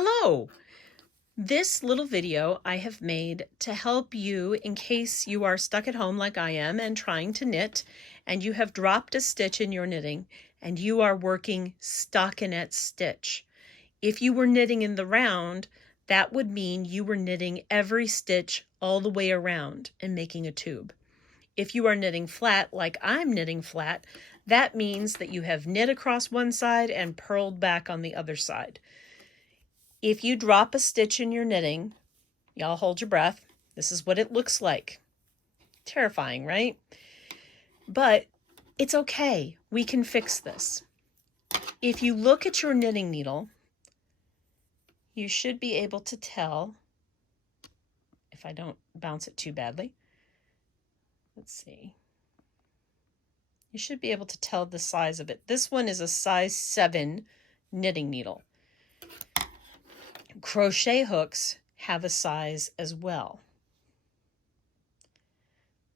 Hello! This little video I have made to help you in case you are stuck at home like I am and trying to knit and you have dropped a stitch in your knitting and you are working stockinette stitch. If you were knitting in the round, that would mean you were knitting every stitch all the way around and making a tube. If you are knitting flat like I'm knitting flat, that means that you have knit across one side and purled back on the other side. If you drop a stitch in your knitting, y'all hold your breath. This is what it looks like. Terrifying, right? But it's okay. We can fix this. If you look at your knitting needle, you should be able to tell, if I don't bounce it too badly. Let's see. You should be able to tell the size of it. This one is a size 7 knitting needle. Crochet hooks have a size as well.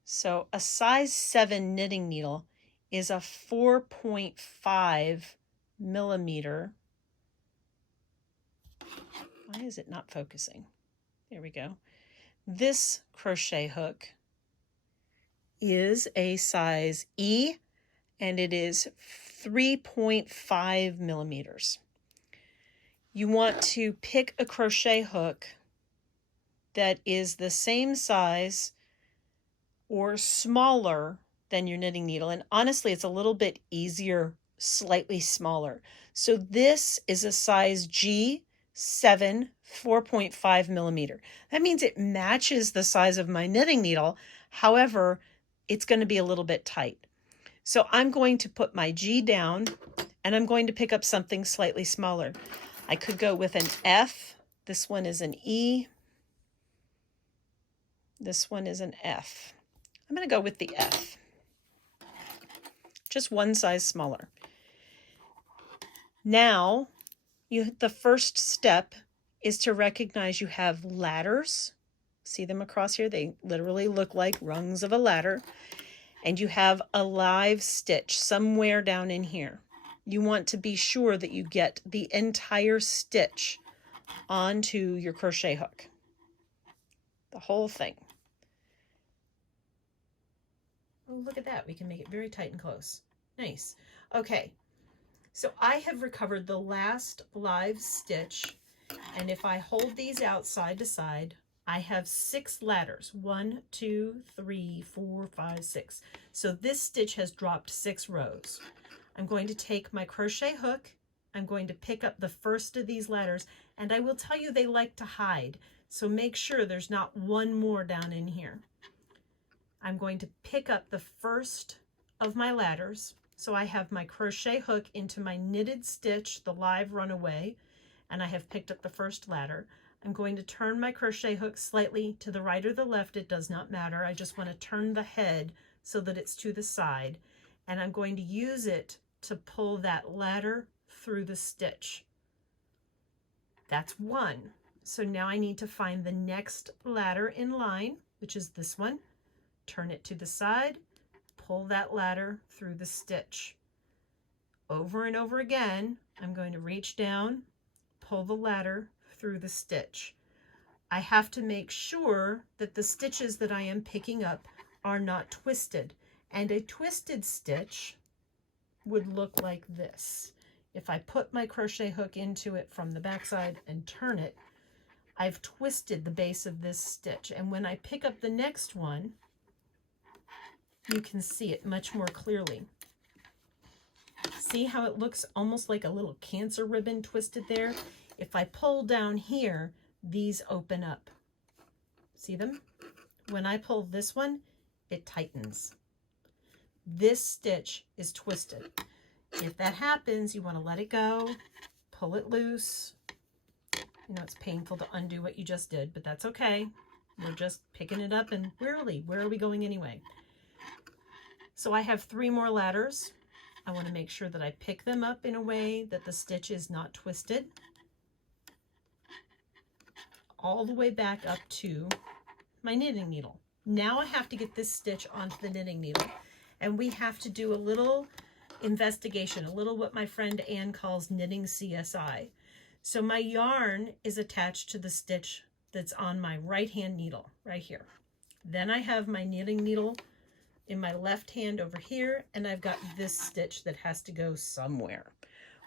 So a size 7 knitting needle is a 4.5 millimeter. Why is it not focusing? There we go. This crochet hook is a size E and it is 3.5 millimeters. You want to pick a crochet hook that is the same size or smaller than your knitting needle. And honestly, it's a little bit easier, slightly smaller. So this is a size G7, 4.5 millimeter. That means it matches the size of my knitting needle. However, it's going to be a little bit tight. So I'm going to put my G down and I'm going to pick up something slightly smaller. I could go with an F. This one is an E. This one is an F. I'm going to go with the F. Just one size smaller. Now, the first step is to recognize you have ladders. See them across here? They literally look like rungs of a ladder. And you have a live stitch somewhere down in here. You want to be sure that you get the entire stitch onto your crochet hook. The whole thing. Oh, look at that. We can make it very tight and close. Nice. Okay. So I have recovered the last live stitch. And if I hold these out side to side, I have 6 ladders. 1, 2, 3, 4, 5, 6. So this stitch has dropped 6 rows. I'm going to take my crochet hook, I'm going to pick up the first of these ladders, and I will tell you they like to hide, so make sure there's not one more down in here. I'm going to pick up the first of my ladders, so I have my crochet hook into my knitted stitch, the live runaway, and I have picked up the first ladder. I'm going to turn my crochet hook slightly to the right or the left, it does not matter. I just want to turn the head so that it's to the side, and I'm going to use it to pull that ladder through the stitch. That's one. So now I need to find the next ladder in line, which is this one. Turn it to the side, pull that ladder through the stitch. Over and over again, I'm going to reach down, pull the ladder through the stitch. I have to make sure that the stitches that I am picking up are not twisted. And a twisted stitch would look like this. If I put my crochet hook into it from the backside and turn it, I've twisted the base of this stitch. And when I pick up the next one, you can see it much more clearly. See how it looks almost like a little cancer ribbon twisted there? If I pull down here, these open up. See them? When I pull this one, it tightens. This stitch is twisted. If that happens, you want to let it go, pull it loose. You know, it's painful to undo what you just did, but that's okay. We're just picking it up and where are we going anyway? So I have 3 more ladders. I want to make sure that I pick them up in a way that the stitch is not twisted. All the way back up to my knitting needle. Now I have to get this stitch onto the knitting needle. And we have to do a little investigation, a little what my friend Anne calls knitting CSI. So my yarn is attached to the stitch that's on my right hand needle right here. Then I have my knitting needle in my left hand over here, and I've got this stitch that has to go somewhere.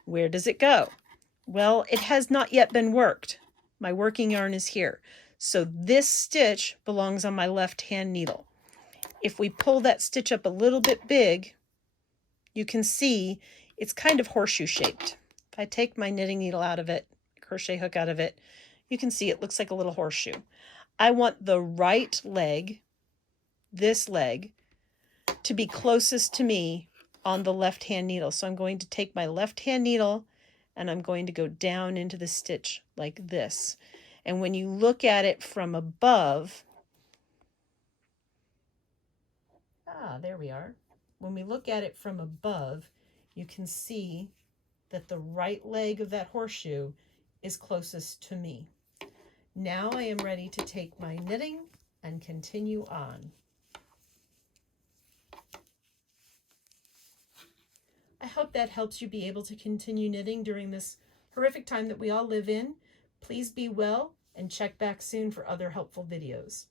Where does it go? Well, it has not yet been worked. My working yarn is here. So this stitch belongs on my left hand needle. If we pull that stitch up a little bit big, you can see it's kind of horseshoe shaped. If I take my knitting needle out of it, crochet hook out of it, you can see it looks like a little horseshoe. I want the right leg, this leg, to be closest to me on the left hand needle. So I'm going to take my left hand needle and I'm going to go down into the stitch like this. And when you look at it from above, there we are. When we look at it from above, you can see that the right leg of that horseshoe is closest to me. Now I am ready to take my knitting and continue on. I hope that helps you be able to continue knitting during this horrific time that we all live in. Please be well and check back soon for other helpful videos.